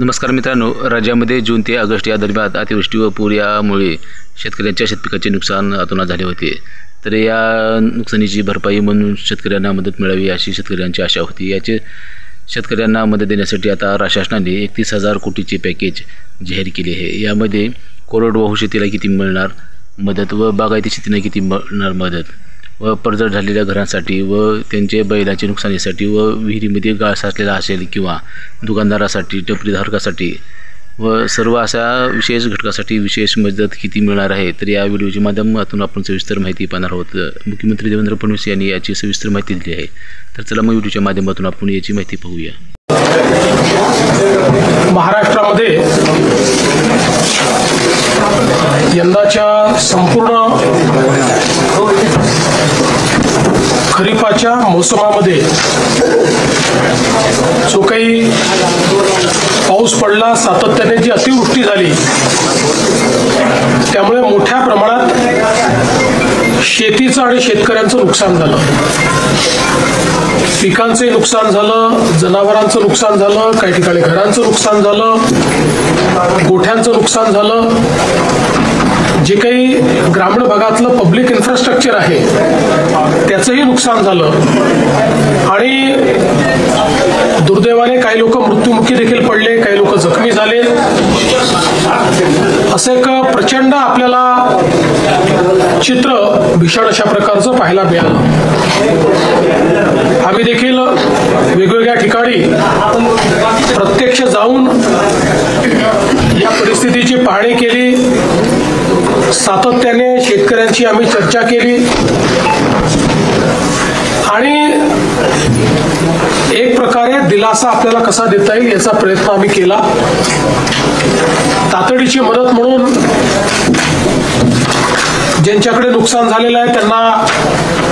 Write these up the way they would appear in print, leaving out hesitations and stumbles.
नमस्कार मित्रांनो, राज्यामध्ये जून ते ऑगस्ट या दरम्यान अतिवृष्टी व पूर यामुळे शेतकऱ्यांच्या शेतपिकाचे नुकसान अतोनात झाले होते। तर या नुकसानीची भरपाई म्हणून शेतकऱ्यांना मदत मिळावी अशी शेतकऱ्यांची आशा होती। याचे शेतकऱ्यांना मदत देण्यासाठी आता राज्य शासनाने 31,000 कोटीचे पॅकेज जाहीर केले आहे। यामध्ये कोरडवाहू शेतीला किती मिळणार मदत व बागायती शेतीला किती मिळणार मदत व पडझड झालेल्या घरांसाठी व त्यांचे बैलाच्या नुकसानीसाठी व विहिरीमध्ये गाळ साचलेला असेल किंवा दुकानदारासाठी टपरीधारकासाठी व सर्व अशा विशेष घटकासाठी विशेष मदत किती मिळणार आहे। तर या व्हिडिओच्या माध्यमातून आपण सविस्तर माहिती पाहणार आहोत। मुख्यमंत्री देवेंद्र फडणवीस यांनी याची सविस्तर माहिती दिली आहे। तर चला मग व्हिडिओच्या माध्यमातून आपण याची माहिती पाहूया। महाराष्ट्रामध्ये यंदाच्या संपूर्ण खरीपाच्या मोसमामध्ये जो काही पाऊस पडला, सातत्याने जी अतिवृष्टी झाली, त्यामुळे मोठ्या प्रमाणात शेतीचं आणि शेतकऱ्यांचं नुकसान झालं। पिकांचे नुकसान झालं, जनावरांचं नुकसान झालं, काही ठिकाणी घरांचं नुकसान झालं, गोठ्यांचं नुकसान झालं। जे काही ग्रामीण भागातलं पब्लिक इन्फ्रास्ट्रक्चर आहे त्याचंही नुकसान झालं आणि दुर्दैवाने काही लोक मृत्युमुखी देखील पडले, काही लोक जखमी झाले। असं एक प्रचंड आपल्याला चित्र भीषण अशा प्रकारचं पाहायला मिळालं। आम्ही देखील वेगवेगळ्या ठिकाणी प्रत्यक्ष जाऊन या परिस्थितीची पाहणी केली, सातत्याने शेतकऱ्यांची आम्ही चर्चा केली आणि एक प्रकारे दिलासा आपल्याला कसा देता येईल याचा प्रयत्न आम्ही केला। तातडीची मदत म्हणून ज्यांच्याकडे नुकसान झालेलं आहे, त्यांना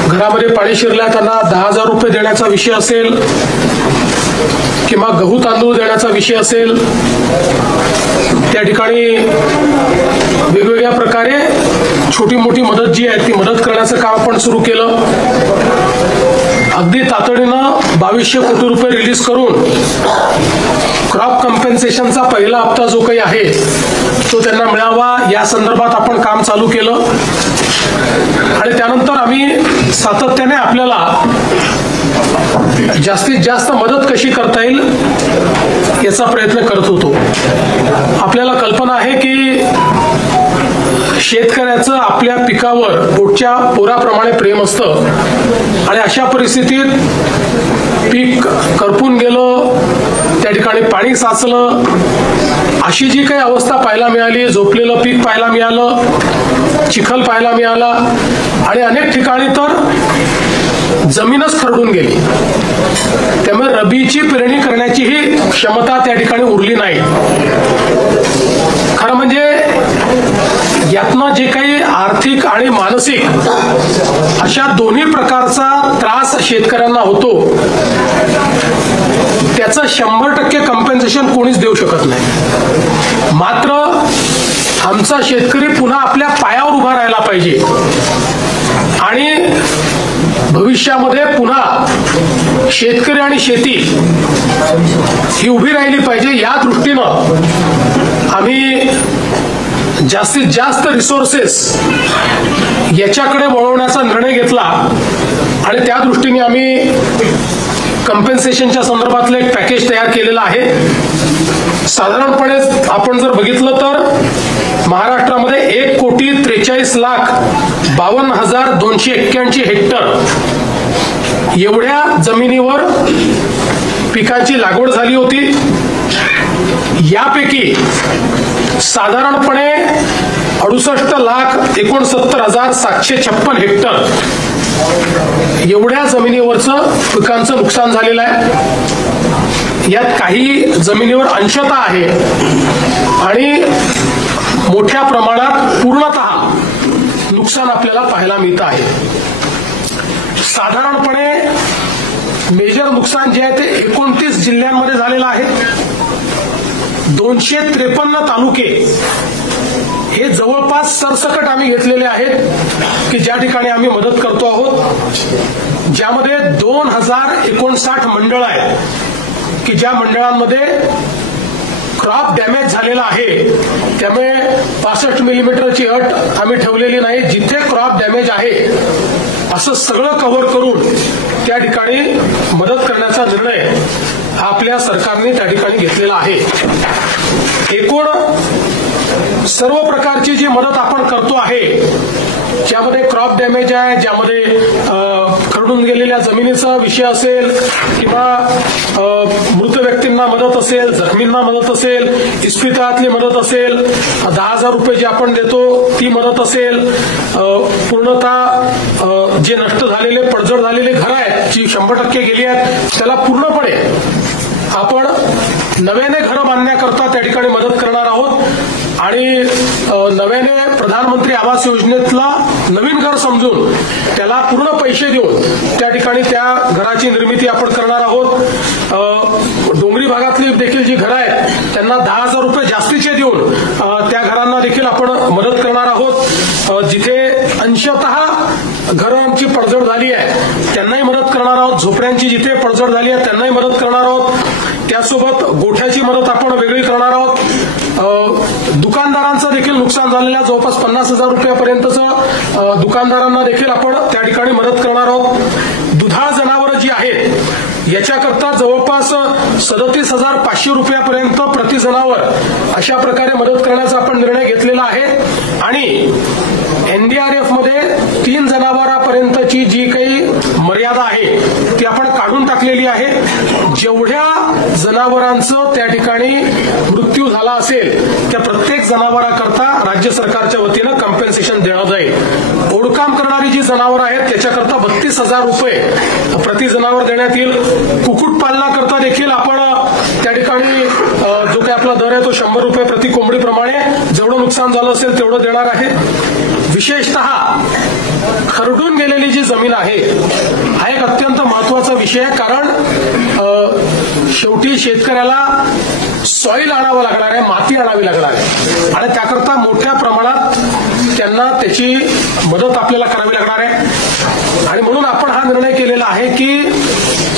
घरामध्ये पाणी शिरलंय, त्यांना 10,000 रुपये देण्याचा विषय असेल किंवा गहू तांदूळ देण्याचा विषय असेल, त्या ठिकाणी वेगवेगळ्या प्रकारे छोटी मोठी मदत जी आहे ती मदत करण्याचं काम आपण सुरू केलं। अगदी तातडीनं 2200 कोटी रुपये रिलीज करून क्रॉप कम्पेन्सेशनचा पहिला हप्ता जो काही आहे तो त्यांना मिळावा या संदर्भात आपण काम चालू केलं आणि त्यानंतर आम्ही सातत्याने आपल्याला जास्तीत जास्त मदत कशी करता येईल याचा प्रयत्न करत होतो। आपल्याला कल्पना आहे की शेतकऱ्याचं आपल्या पिकावर पोटच्या पोराप्रमाणे प्रेम असतं आणि अशा परिस्थितीत पीक करपून गेलं, त्या ठिकाणी पाणी साचलं, अशी जी काही अवस्था पाहायला मिळाली, झोपलेलं पीक पाहायला मिळालं, चिखल पाहायला मिळाला आणि अनेक ठिकाणी तर जमीनच खरडून गेली। त्यामुळे रबीची पेरणी करण्याचीही क्षमता त्या ठिकाणी उरली नाही। खरं म्हणजे यातनं जे काही आर्थिक आणि मानसिक अशा दोन्ही प्रकारचा त्रास शेतकऱ्यांना होतो त्याचं 100% कम्पेन्सेशन कोणीच देऊ शकत नाही। मात्र आमचा शेतकरी पुन्हा आपल्या पायावर उभा राहायला पाहिजे आणि भविष्यामध्ये पुन्हा शेतकरी आणि शेती ही उभी राहिली पाहिजे, या दृष्टीनं आम्ही जास्तीत जास्त रिसोर्सेस याच्याकडे वळवण्याचा निर्णय घेतला आणि त्या दृष्टीने आम्ही कम्पेन्सेशनच्या संदर्भातलं एक पॅकेज तयार केलेलं आहे। साधारणपणे आपण जर बघितलं तर महाराष्ट्रामध्ये 1,43,52,281 हेक्टर एवढ्या जमिनीवर पिकाची लागवड झाली होती। यापैकी साधारणपणे 68,69,756 हेक्टर एवढ्या जमिनीवरचं पिकांचं नुकसान झालेलं आहे। यात काही जमिनीवर अंशतः आहे आणि मोठ्या प्रमाणात पूर्णतः नुकसान आपल्याला पाहायला मिळतं आहे। साधारणपणे मेजर नुकसान जे आहे ते 29 जिल्ह्यांमध्ये झालेलं आहे। 253 तालुके हे जवळपास सरसकट आम्ही घेतलेले आहेत की ज्या ठिकाणी आम्ही मदत करतो आहोत, ज्यामध्ये 2059 मंडळ आहेत की ज्या मंडळांमध्ये क्रॉप डॅमेज झालेला आहे, त्यामुळे 65 मिलीमीटरची अट आम्ही ठेवलेली नाही. जिथे क्रॉप डॅमेज आहे असं सगळं कव्हर करून त्या ठिकाणी मदत करण्याचा निर्णय आपल्या सरकारने त्या ठिकाणी घेतलेला आहे. एकूण सर्व प्रकारची जी मदत आपण करतो आहे, ज्यामध्ये क्रॉप डॅमेज आहे, ज्यामध्ये खरडून गेलेल्या जमिनीचा विषय असेल किंवा मृत व्यक्तींना मदत असेल, जखमींना मदत असेल, इस्पितळातली मदत असेल, 10,000 रुपये जे आपण देतो ती मदत असेल, पूर्णतः जे नष्ट झालेले पडझड झालेले घरं आहेत जी 100% गेली आहेत त्याला पूर्णपणे आपण नव्याने घरं बांधण्याकरता त्या ठिकाणी मदत करणार आहोत. आणि नव्याने प्रधानमंत्री आवास योजनेतला नवीन घर समजून त्याला पूर्ण पैसे देऊन त्या ठिकाणी त्या घराची निर्मिती आपण करणार आहोत. डोंगरी भागातली देखील जी घरं आहेत त्यांना 10,000 रुपये जास्तीचे देऊन त्या घरांना देखील आपण मदत करणार आहोत. जिथे अंशतः घरांची पडझड झाली आहे त्यांनाही मदत करणार आहोत. झोपड्यांची जिथे पडझड झाली आहे त्यांनाही मदत करणार आहोत. त्यासोबत गोठ्याची मदत आपण वेगळी करणार आहोत. दुकानदारांचं देखील नुकसान झालेल्या जवळपास 50,000 रुपयापर्यंतचं दुकानदारांना देखील आपण त्या ठिकाणी मदत करणार आहोत. दुधाळ जनावरं जी आहेत याच्याकरता जवळपास 37,500 रुपयापर्यंत प्रति जनावर अशा प्रकारे मदत करण्याचा आपण निर्णय घेतलेला आहे. आणि एनडीआरएफ मध्ये 3 जनावरांपर्यंतची जी काही मर्यादा आहे ती आपण काढून टाकलेली आहे. जेवढ्या जनावरांचं त्या ठिकाणी मृत्यू झाला असेल त्या प्रत्येक जनावराकरता राज्य सरकारच्या वतीनं कॉम्पेन्सेशन देण्यात जाईल. ओढकाम करणारी जी जनावरं आहेत त्याच्याकरता 32,000 रुपये प्रति जनावर देण्यात येईल. कुक्कुटपालनाकरता देखील आपण त्या ठिकाणी जो काही आपला दर आहे तो 100 रुपये प्रति कोंबडीप्रमाणे जेवढं नुकसान झालं असेल तेवढं देणार आहे. विशेषतः खरडून गेलेली जी जमीन आहे हा एक अत्यंत महत्वाचा विषय आहे. कारण शेवटी शेतकऱ्याला सॉईल आणावं लागणार आहे, माती आणावी लागणार आहे आणि त्याकरता मोठ्या प्रमाणात त्यांना त्याची मदत आपल्याला करावी लागणार आहे. आणि म्हणून आपण हा निर्णय केलेला आहे की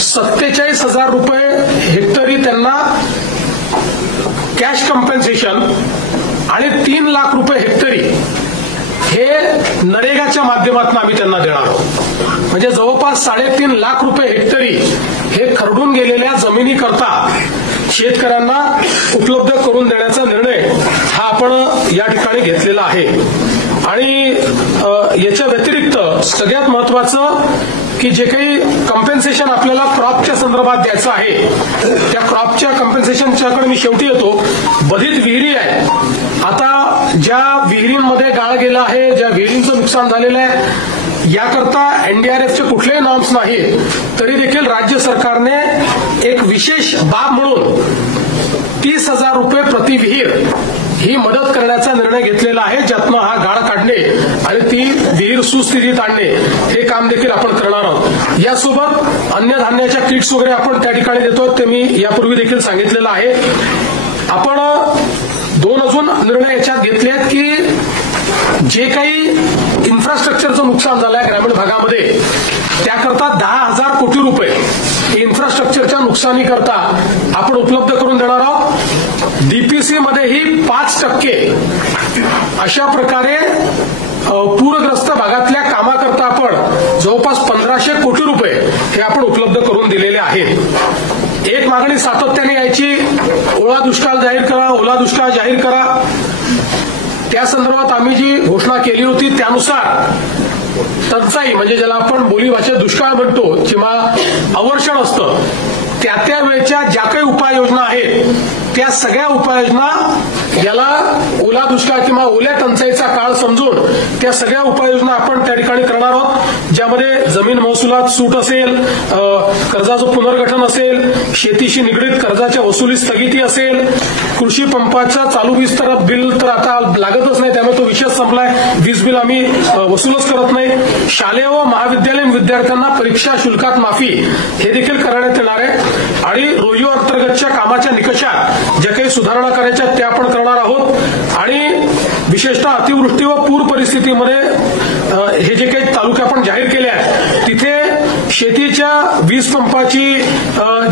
47,000 रुपये हेक्टरी त्यांना कॅश कॉम्पेन्सेशन आणि 3 लाख रुपये हेक्टरी हे नरेगाच्या माध्यमातून आम्ही त्यांना देणार आहोत. म्हणजे जवळपास 3.5 लाख रुपये हेक्टरी हे खरडून गेलेल्या जमिनीकरता शेतकऱ्यांना उपलब्ध करून देण्याचा निर्णय हा आपण या ठिकाणी घेतलेला आहे. आणि याच्या व्यतिरिक्त सगळ्यात महत्वाचं की जे काही कॉम्पेन्सेशन आपल्याला क्रॉपच्या संदर्भात द्यायचं आहे त्या क्रॉपच्या कॉम्पेन्सेशनच्याकडे मी शेवटी येतो. बधित विहिरी आहे. आता ज्या विहिरींमध्ये गाळ गेला आहे, ज्या विहिरींचं नुकसान झालेलं आहे याकरता एनडीआरएफचे कुठलेही नॉर्म्स नाही तरी देखील राज्य सरकारने एक विशेष बाब म्हणून 30,000 रुपये प्रति विहीर ही मदत करण्याचा निर्णय घेतलेला आहे. ज्यातनं हा गाळ काढणे आणि ती विहीर सुस्थितीत आणणे हे काम देखील आपण करणार आहोत. यासोबत अन्नधान्याच्या किट्स वगैरे आपण त्या ठिकाणी देतो ते मी यापूर्वी देखील सांगितलेलं आहे. आपण 2 अजून निर्णय याच्यात घेतले आहेत की जे काही इन्फ्रास्ट्रक्चरचं नुकसान झालंय ग्रामीण भागामध्ये त्याकरता 10,000 कोटी रुपये इन्फ्रास्ट्रक्चरच्या नुकसानीकरता आपण उपलब्ध करून देणार आहोत. डीपीसी मध्येही 5% अशा प्रकारे पूरग्रस्त भागातल्या कामाकरता आपण जवळपास 1,500 कोटी रुपये हे आपण उपलब्ध करून दिलेले आहेत. एक मागणी सातत्याने यायची, ओला दुष्काळ जाहीर करा, ओला दुष्काळ जाहीर करा. त्या संदर्भात आम्ही जी घोषणा केली होती त्यानुसार टंचाई म्हणजे ज्याला आपण बोलीभाषेत दुष्काळ म्हणतो किंवा अवर्षण असतं त्या वेळच्या ज्या काही उपाययोजना आहेत त्या सगळ्या उपाययोजना याला ओला दुष्काळ किंवा ओल्या टंचाईचा काळ समजून त्या सगळ्या उपाययोजना आपण त्या ठिकाणी करणार आहोत. ज्यामध्ये जमीन महसुलात सूट असेल, कर्जाचं पुनर्गठन असेल, शेतीशी निगडीत कर्जाच्या वसुली स्थगिती असेल, कृषी पंपाचा चालू वीज तर बिल तर आता लागतच नाही त्यामुळे तो विषय संपलाय, वीज बिल आम्ही वसूलच करत नाही. शालेय व महाविद्यालयीन विद्यार्थ्यांना परीक्षा शुल्कात माफी हे देखील करण्यात येणार आहे. आणि रोजो अंतर्गतच्या कामाच्या निकषात ज्या काही सुधारणा करायच्या त्या आपण करणार आहोत. आणि विशेषतः अतिवृष्टी व पूर परिस्थितीमध्ये हे जे काही तालुके आपण जाहीर केले आहेत तिथे शेतीच्या वीज पंपाची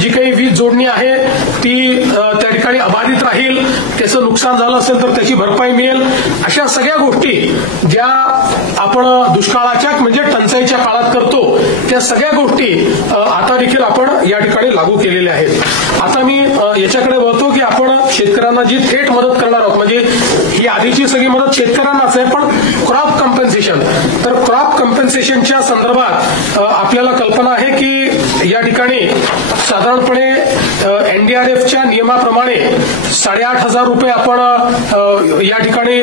जी काही वीज जोडणी आहे ती त्या ठिकाणी ठिकाणी अबाधित राहील, त्याचं नुकसान झालं असेल तर त्याची भरपाई मिळेल, अशा सगळ्या गोष्टी ज्या आपण दुष्काळाच्या म्हणजे टंचाईच्या काळात करतो त्या सगळ्या गोष्टी आता देखील आपण या ठिकाणी लागू केलेल्या आहेत. आता मी याच्याकडे बघतो की आपण शेतकऱ्यांना जी थेट मदत करणार आहोत, म्हणजे ही आधीची सगळी मदत शेतकऱ्यांनाच आहे, पण क्रॉप कॉम्पेन्सेशन, तर क्रॉप कॉम्पेन्सेशनच्या संदर्भात आपल्याला कल्पना आहे की या ठिकाणी साधारणपणे एनडीआरएफच्या नियमाप्रमाणे 8,500 रुपये आपण या ठिकाणी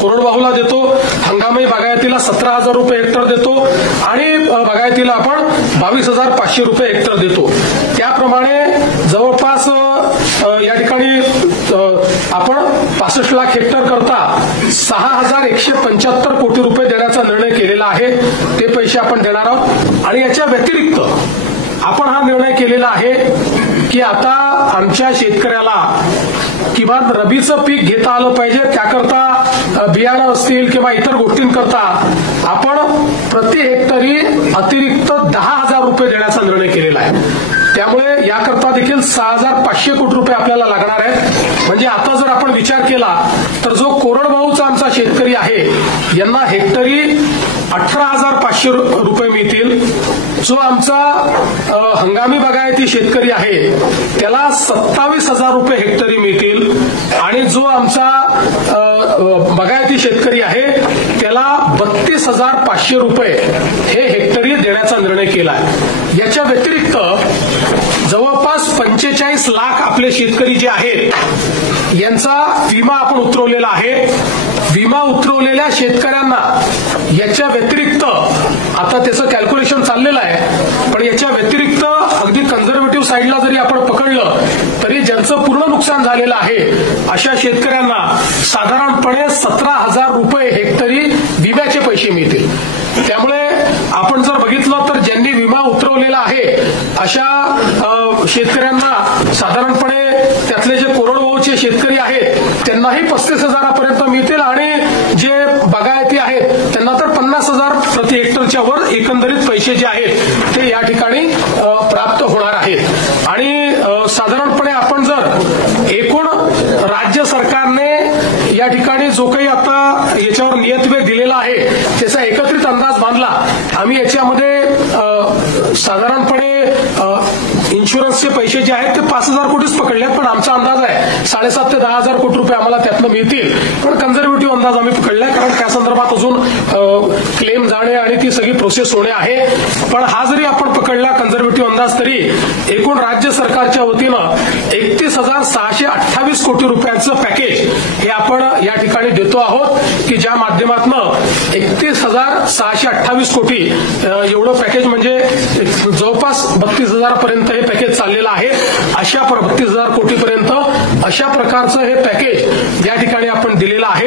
कोरडवाहूला देतो, हंगामी बागायतीला 17,000 रुपये हेक्टर देतो आणि बागायतीला आपण 22,500 रुपये हेक्टर देतो. त्याप्रमाणे जवळपास या ठिकाणी आपण 65 लाख हेक्टर करता 6,175 कोटी रुपये देण्याचा निर्णय केलेला आहे. ते पैसे आपण देणार आहोत आणि याच्या व्यतिरिक्त आपण हा निर्णय केलेला आहे की आता आमच्या शेतकऱ्याला किमान रबीचं पीक घेता आलं पाहिजे, त्याकरता बियाणं असतील किंवा इतर गोष्टींकरता आपण प्रति हेक्टरी अतिरिक्त 10,000 रुपये देण्याचा निर्णय केलेला आहे. त्यामुळे याकरता देखील 6,500 कोटी रुपये आपल्याला लागणार आहेत. म्हणजे आता जर आपण विचार केला तर जो कोरडवाहूचा आमचा शेतकरी आहे यांना हेक्टरी 18,500 रुपये मिळतील, जो आमचा हंगामी बागायती शेतकरी आहे त्याला 27,000 रुपये हेक्टरी मिळतील आणि जो आमचा बागायती शेतकरी आहे त्याला 32,500 रुपये हे हेक्टरी देण्याचा निर्णय केला आहे. याच्या व्यतिरिक्त जवळपास 45 लाख आपले शेतकरी जे आहेत यांचा विमा आपण उतरवलेला आहे. विमा उतरवलेल्या शेतकऱ्यांना याच्या व्यतिरिक्त आता त्याचं कॅल्क्युलेशन चाललेलं आहे, पण याच्या व्यतिरिक्त अगदी कन्झर्वेटिव्ह साईडला जरी आपण पकडलं तरी ज्यांचं पूर्ण नुकसान झालेलं आहे अशा शेतकऱ्यांना साधारणपणे 17,000 रुपये हेक्टरी विम्याचे पैसे मिळतील. त्यामुळे आपण जर बघितलं तर ज्यांनी विमा उतरवलेला आहे अशा शेतकऱ्यांना साधारणपणे त्यातले जे कोरडवाहूचे शेतकरी आहेत त्यांनाही 35,000 पर्यंत मिळतील आणि जे बागायती आहेत त्यांना तर 50,000 प्रति हेक्टरच्या वर एकंदरीत पैसे जे आहेत ते या ठिकाणी प्राप्त होणार आहेत. आणि साधारणपणे आपण जर एकूण राज्य सरकारने या ठिकाणी जो काही आता याच्यावर नियतवेग दिलेला आहे त्याचा एकत्रित अंदाज बांधला. आम्ही याच्यामध्ये साधारणपणे इन्शुरन्सचे पैसे जे आहेत ते 5,000 कोटीच पकडलेत, पण आमचा अंदाज आहे 7,500 ते 10,000 कोटी रुपये आम्हाला त्यातनं मिळतील. पण कन्झर्वेटिव्ह अंदाज आम्ही पकडलाय कारण त्या संदर्भात अजून क्लेम जाणे आणि ती सगळी प्रोसेस होणे आहे. पण हा जरी आपण पकडला कन्झर्वेटिव्ह अंदाज तरी एकूण राज्य सरकारच्या वतीनं 31,628 कोटी रुपयांचं पॅकेज हे आपण या ठिकाणी देतो आहोत की ज्या माध्यमातून 31,628 कोटी एवढं पॅकेज म्हणजे जवळपास 32,000 पर्यंत हे पॅकेज चाललेलं आहे. अशा 32,000 कोटीपर्यंत अशा प्रकारचं हे पॅकेज या ठिकाणी आपण दिलेलं आहे.